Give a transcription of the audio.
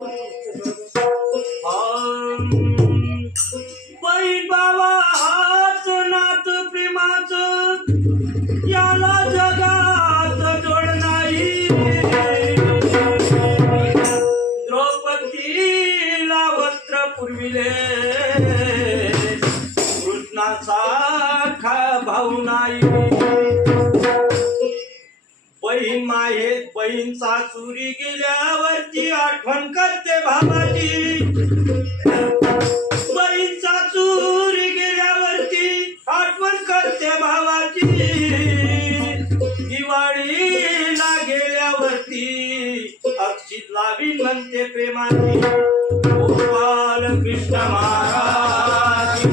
बहीण बाबा हाच नात प्रेमाचं याला जगात जोड नाही. द्रौपदीला वस्त्र पुरविले कृष्णासारखा भाऊ नाही. बहीण माहेर बहीण सासुरी गेल्यावरची आठवण करते भावाची. बहीण सासुरी गेल्यावरची आठवण करते भावाची. दिवाळीला गेल्यावरती अक्षित लावीन म्हणते प्रेमाची. गोपाल कृष्ण महाराज